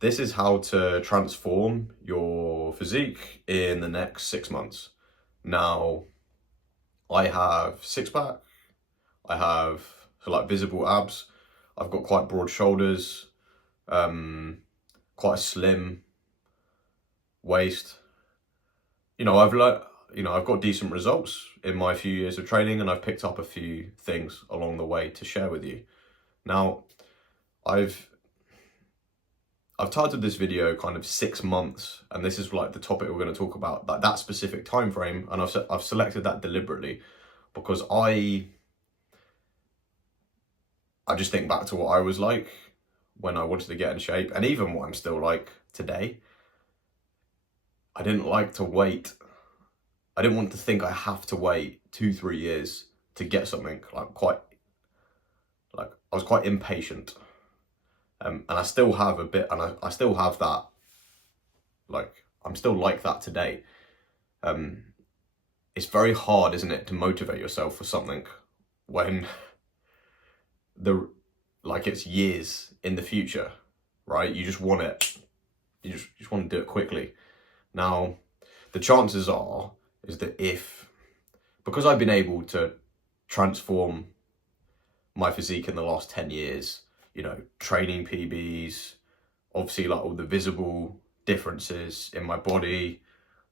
This is how to transform your physique in the next 6 months. Now, I have six pack, I have like visible abs, I've got quite broad shoulders, quite a slim waist. I've got decent results in my few years of training, and I've picked up a few things along the way to share with you. Now, I've titled this video kind of 6 months, and this is like the topic we're going to talk about, like that specific time frame, and I've selected that deliberately because I just think back to what I was like when I wanted to get in shape, and even what I'm still like today. I didn't like to wait. I didn't want to think I have to wait 2-3 years to get something. I was quite impatient. And I still have a bit, and I still have that, I'm still like that today. It's very hard, isn't it, to motivate yourself for something when it's years in the future, right? You just want it. You just want to do it quickly. Now, the chances is that because I've been able to transform my physique in the last 10 years, training PBs, obviously like all the visible differences in my body,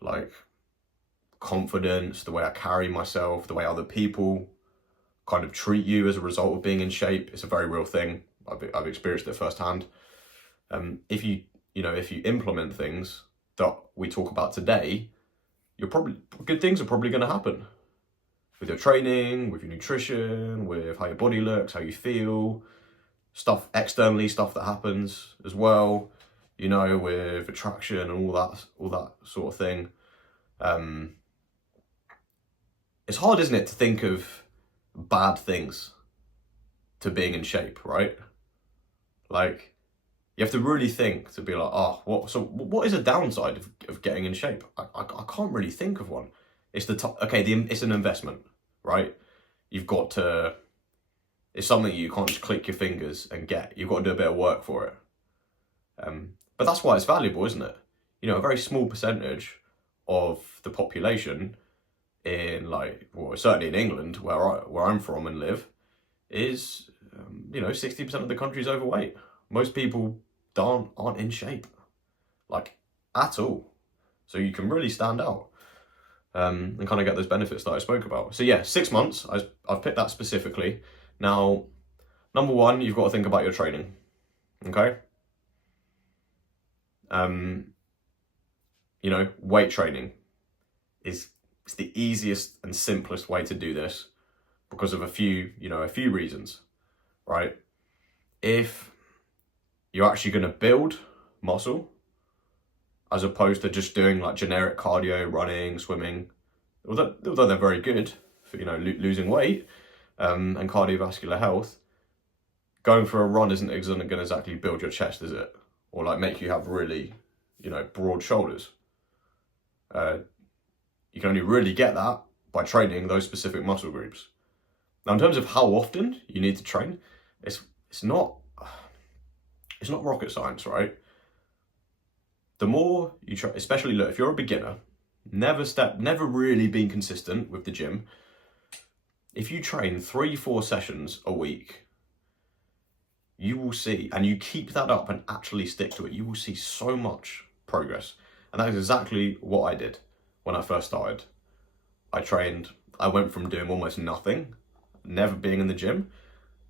like confidence, the way I carry myself, the way other people kind of treat you as a result of being in shape. It's a very real thing. I've experienced it firsthand. If you implement things that we talk about today, good things are probably going to happen with your training, with your nutrition, with how your body looks, how you feel, stuff externally, stuff that happens as well, with attraction and all that sort of thing. It's hard, isn't it, to think of bad things to being in shape, right? Like, you have to really think to be like, what is a downside of getting in shape? I can't really think of one. It's it's an investment, right? It's something you can't just click your fingers and get. You've got to do a bit of work for it. But that's why it's valuable, isn't it? A very small percentage of the population certainly in England, where I'm from and live, is 60% of the country's overweight. Most people aren't in shape, like, at all. So you can really stand out and kind of get those benefits that I spoke about. So yeah, 6 months, I've picked that specifically. Now, number one, you've got to think about your training, okay? Weight training is the easiest and simplest way to do this because of a few reasons, right? If you're actually going to build muscle, as opposed to just doing like generic cardio, running, swimming, although they're very good for losing weight and cardiovascular health, going for a run isn't going to exactly build your chest, is it? Or like make you have really broad shoulders. You can only really get that by training those specific muscle groups. Now, in terms of how often you need to train, it's not rocket science, right? The more you try, especially if you're a beginner, never really been consistent with the gym. If you train 3-4 sessions a week, you will see, and you keep that up and actually stick to it, you will see so much progress. And that is exactly what I did when I first started. I went from doing almost nothing, never being in the gym,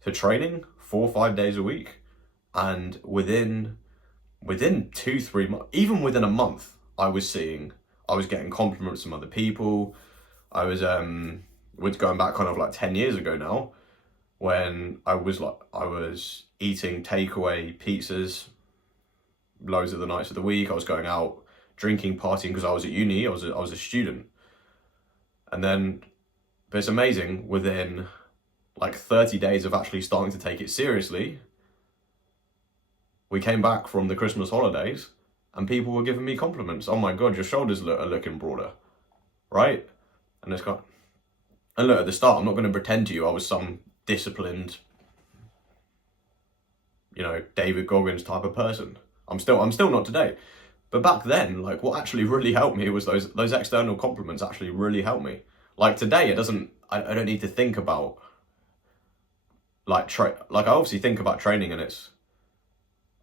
to training 4 or 5 days a week. And within 2-3 months, even within a month, I was getting compliments from other people. We're going back kind of like 10 years ago now, when I was eating takeaway pizzas loads of the nights of the week. I was going out drinking, partying, because I was at uni. I was a student. But it's amazing, within like 30 days of actually starting to take it seriously, we came back from the Christmas holidays and people were giving me compliments. Oh my God, your shoulders are looking broader, right? And look, at the start, I'm not going to pretend to you I was some disciplined, David Goggins type of person. I'm still not today. But back then, like, what actually really helped me was those external compliments actually really helped me. Like today, I don't need to think about like I obviously think about training, and it's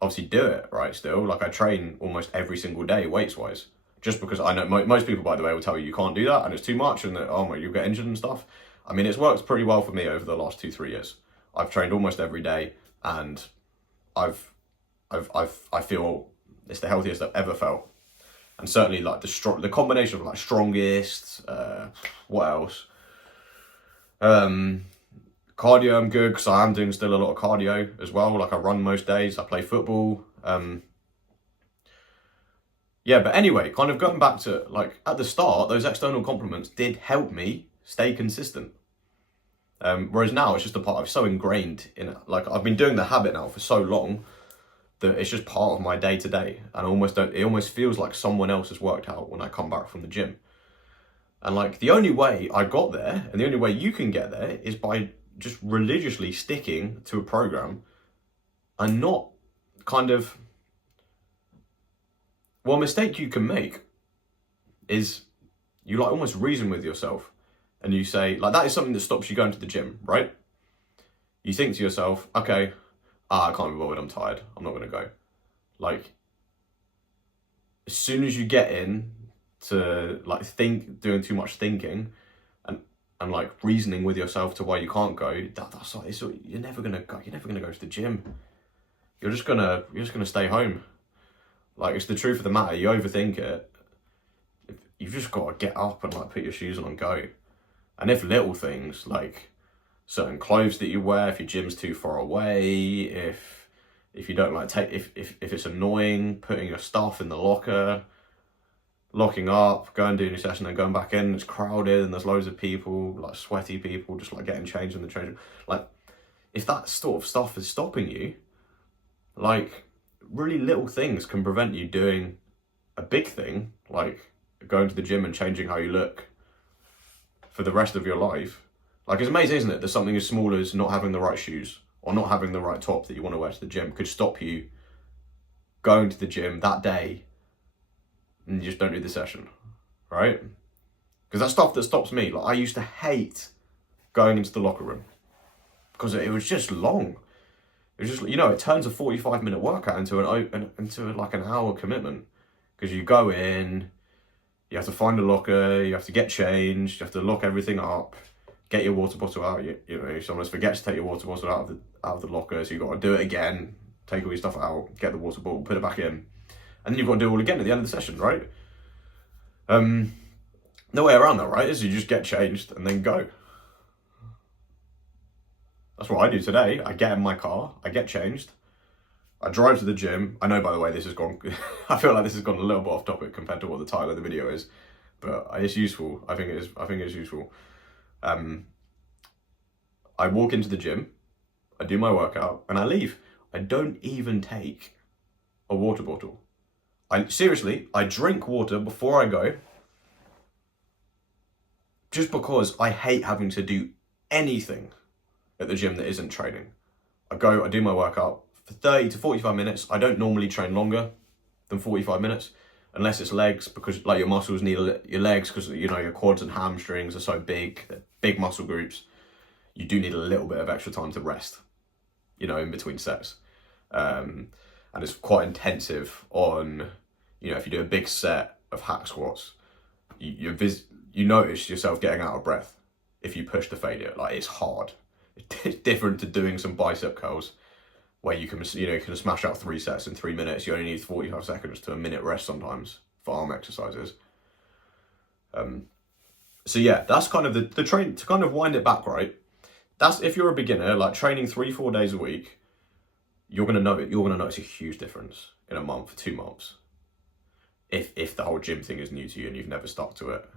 obviously do it right still. Like I train almost every single day weights wise, just because I know most people, by the way, will tell you can't do that and it's too much and that, oh my, you'll get injured and stuff. I mean, it's worked pretty well for me over the last 2-3 years. I've trained almost every day, and I feel it's the healthiest I've ever felt. And certainly like the combination of like strongest, what else? Cardio, I'm good because I am doing still a lot of cardio as well. Like I run most days, I play football. Yeah, but anyway, kind of going back to like at the start, those external compliments did help me stay consistent. Whereas now it's just a part of so ingrained in it. Like I've been doing the habit now for so long that it's just part of my day to day, and it almost feels like someone else has worked out when I come back from the gym. And like the only way I got there, and the only way you can get there, is by just religiously sticking to a program and not kind of. Well, a mistake you can make is you like almost reason with yourself, and you say like that is something that stops you going to the gym, right? You think to yourself, okay, I can't be bothered, I'm tired, I'm not going to go. Like, as soon as you get in to like doing too much thinking and like reasoning with yourself to why you can't go, that's like, you're never going to go to the gym. You're just gonna stay home. Like, it's the truth of the matter. You overthink it. You've just got to get up and like put your shoes on and go. And if little things like certain clothes that you wear, if your gym's too far away, if you don't like if it's annoying putting your stuff in the locker, locking up, going doing your session and going back in, it's crowded and there's loads of people, like sweaty people, just like getting changed in the change room. Like, if that sort of stuff is stopping you, like really little things can prevent you doing a big thing, like going to the gym and changing how you look for the rest of your life. Like, it's amazing, isn't it, that something as small as not having the right shoes or not having the right top that you want to wear to the gym could stop you going to the gym that day and you just don't do the session, right? Because that's stuff that stops me. Like, I used to hate going into the locker room because it was just long. It was just, it turns a 45-minute workout into like an hour commitment, because you go in, you have to find a locker, you have to get changed, you have to lock everything up, get your water bottle out. You sometimes forget to take your water bottle out of the locker, so you got to do it again, take all your stuff out, get the water bottle, put it back in, and then you've got to do it all again at the end of the session, right? No way around that, right? Is you just get changed and then go. That's what I do today. I get in my car, I get changed, I drive to the gym. I know, by the way, this has gone. I feel like this has gone a little bit off topic compared to what the title of the video is, but it's useful. I think it is. I think it's useful. I walk into the gym, I do my workout, and I leave. I don't even take a water bottle. I drink water before I go, just because I hate having to do anything at the gym that isn't training. I do my workout for 30 to 45 minutes. I don't normally train longer than 45 minutes, unless it's legs, because like your muscles need your legs, because your quads and hamstrings are so big, they're big muscle groups. You do need a little bit of extra time to rest, in between sets. And it's quite intensive on, if you do a big set of hack squats, you notice yourself getting out of breath if you push the failure. Like, it's hard. It's different to doing some bicep curls where you can smash out 3 sets in 3 minutes. You only need 45 seconds to a minute rest sometimes for arm exercises. So yeah, that's kind of the train to kind of wind it back, right? That's if you're a beginner, like training 3-4 days a week, you're gonna notice a huge difference in a month, 2 months. If the whole gym thing is new to you and you've never stuck to it.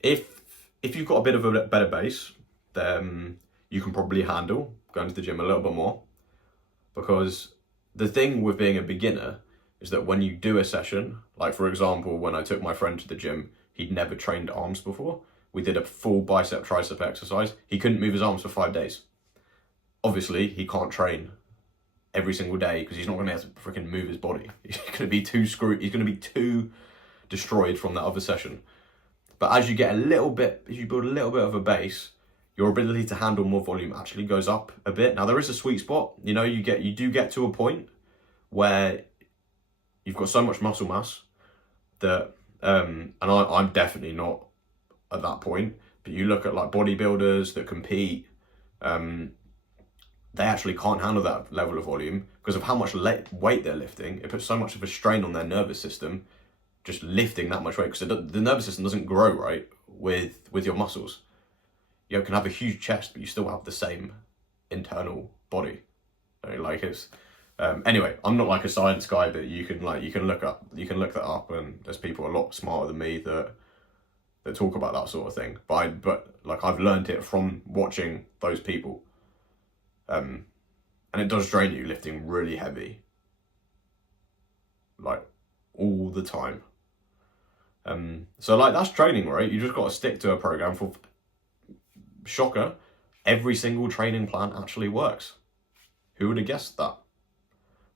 If you've got a bit of a better base, then you can probably handle going to the gym a little bit more. Because the thing with being a beginner is that when you do a session, like for example, when I took my friend to the gym, he'd never trained arms before. We did a full bicep tricep exercise. He couldn't move his arms for 5 days. Obviously, he can't train every single day because he's not going to be able to freaking move his body. He's going to be too screwed. He's going to be too destroyed from that other session. But as you get as you build a little bit of a base, your ability to handle more volume actually goes up a bit. Now there is a sweet spot. You know, you do get to a point where you've got so much muscle mass that, and I'm definitely not at that point. But you look at like bodybuilders that compete, they actually can't handle that level of volume because of how much weight they're lifting. It puts so much of a strain on their nervous system, just lifting that much weight, because the nervous system doesn't grow right with your muscles. You can have a huge chest, but you still have the same internal body. Like it's anyway. I'm not like a science guy, but you can look that up, and there's people a lot smarter than me that talk about that sort of thing. But I've learned it from watching those people. And it does drain you lifting really heavy, like all the time. So like that's training, right? You just got to stick to a program. For shocker, every single training plan actually works. Who would have guessed that?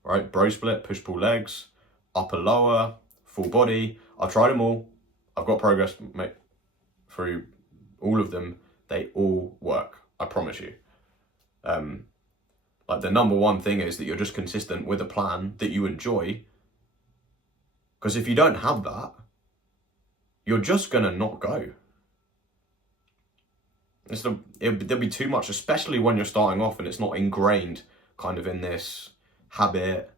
Right? Bro split, push pull legs, upper lower, full body. I've tried them all. I've got progress through all of them. They all work. I promise you. Like the number one thing is that you're just consistent with a plan that you enjoy. Because if you don't have that, you're just gonna not go. There'll be too much, especially when you're starting off and it's not ingrained kind of in this habit.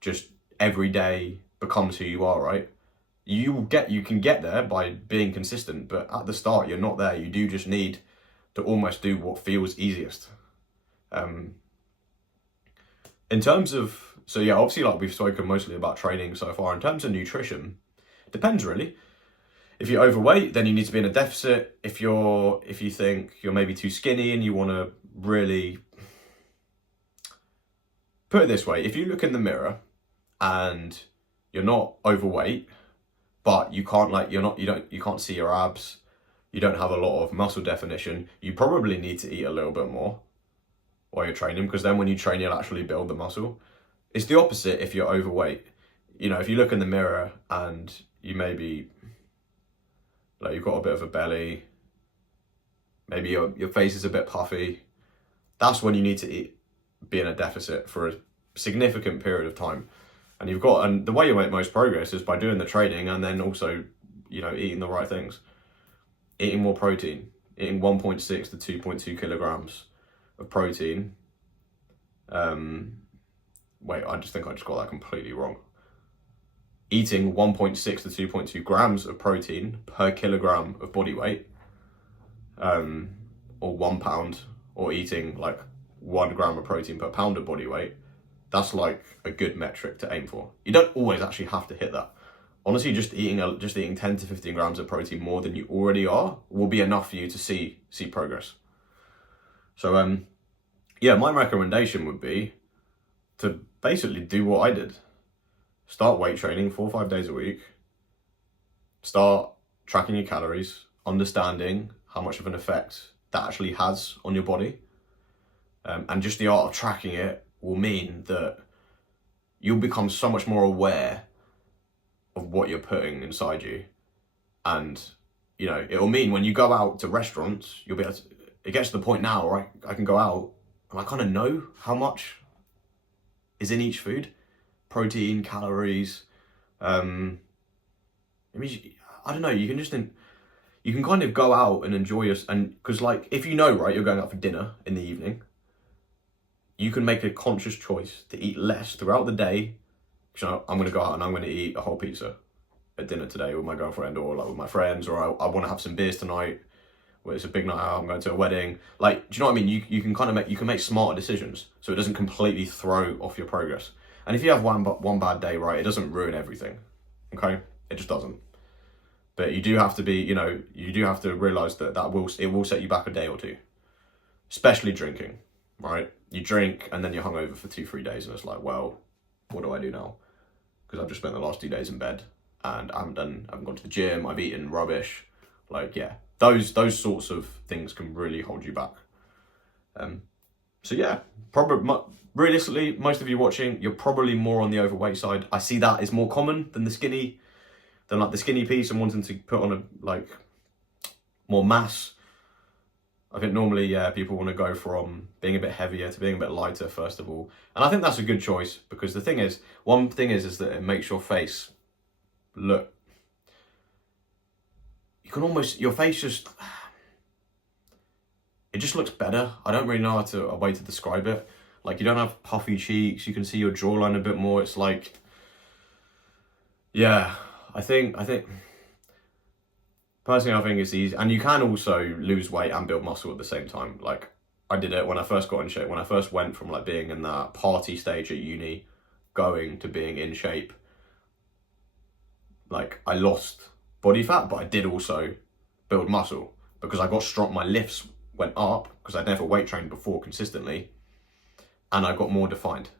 Just every day becomes who you are, right? You can get there by being consistent, but at the start you're not there. You do just need to almost do what feels easiest. In terms of, so yeah, obviously like we've spoken mostly about training so far. In terms of nutrition, depends really. If you're overweight, then you need to be in a deficit. If you think you're maybe too skinny and you want to really, put it this way, if you look in the mirror and you're not overweight, but you can't see your abs, you don't have a lot of muscle definition, you probably need to eat a little bit more while you're training, because then when you train, you'll actually build the muscle. It's the opposite if you're overweight. You know, if you look in the mirror and you maybe, like you've got a bit of a belly, maybe your face is a bit puffy, that's when you need to be in a deficit for a significant period of time. And the way you make most progress is by doing the training and then also, eating the right things. Eating more protein, eating 1.6 to 2.2 kilograms of protein. Wait, I just think I just got that completely wrong. Eating 1.6 to 2.2 grams of protein per kilogram of body weight, or 1 pound, or eating like 1 gram of protein per pound of body weight. That's like a good metric to aim for. You don't always actually have to hit that. Honestly, just eating 10 to 15 grams of protein more than you already are will be enough for you to see progress. So yeah, my recommendation would be to basically do what I did. Start weight training 4 or 5 days a week. Start tracking your calories, understanding how much of an effect that actually has on your body. And just the art of tracking it will mean that you'll become so much more aware of what you're putting inside you. And, it'll mean when you go out to restaurants, you'll be able to, it gets to the point now where I can go out and I kind of know how much is in each food. Protein, calories. I mean, I don't know, you can kind of go out and enjoy because like, if right, you're going out for dinner in the evening, you can make a conscious choice to eat less throughout the day. So I'm going to go out and I'm going to eat a whole pizza at dinner today with my girlfriend or like with my friends, or I want to have some beers tonight. Where it's a big night out, I'm going to a wedding. Like, do you know what I mean? You can make smarter decisions so it doesn't completely throw off your progress. And if you have one bad day, right, it doesn't ruin everything. Okay, it just doesn't. But you do have to be, you do have to realize that it will set you back a day or two, especially drinking, right? You drink and then you're hungover for 2-3 days, and it's like, well, what do I do now? Because I've just spent the last 2 days in bed and I haven't gone to the gym. I've eaten rubbish. Like, yeah, those sorts of things can really hold you back. So yeah, probably realistically, most of you watching, you're probably more on the overweight side. I see that is more common than the skinny, like the skinny piece and wanting to put on a like more mass. I think normally, yeah, people want to go from being a bit heavier to being a bit lighter first of all, and I think that's a good choice because the thing is, one thing is that it makes your face look. You can almost your face just. It just looks better. I don't really know a way to describe it. Like, you don't have puffy cheeks. You can see your jawline a bit more. It's like, yeah, I think personally, I think it's easy. And you can also lose weight and build muscle at the same time. Like, I did it when I first got in shape. When I first went from like being in that party stage at uni, going to being in shape, like I lost body fat, but I did also build muscle because I got strong. My lifts went up because I'd never weight trained before consistently, and I got more defined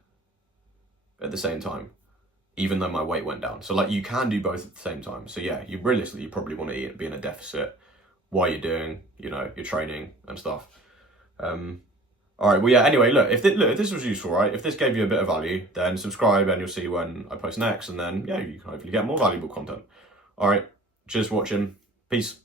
at the same time, even though my weight went down. So like you can do both at the same time. So yeah, you realistically you probably want to be in a deficit while you're doing, you know, your training and stuff. All right, well yeah, anyway, look, if this was useful, right, if this gave you a bit of value, then subscribe and you'll see when I post next, and then yeah, you can hopefully get more valuable content. All right, cheers for watching, peace.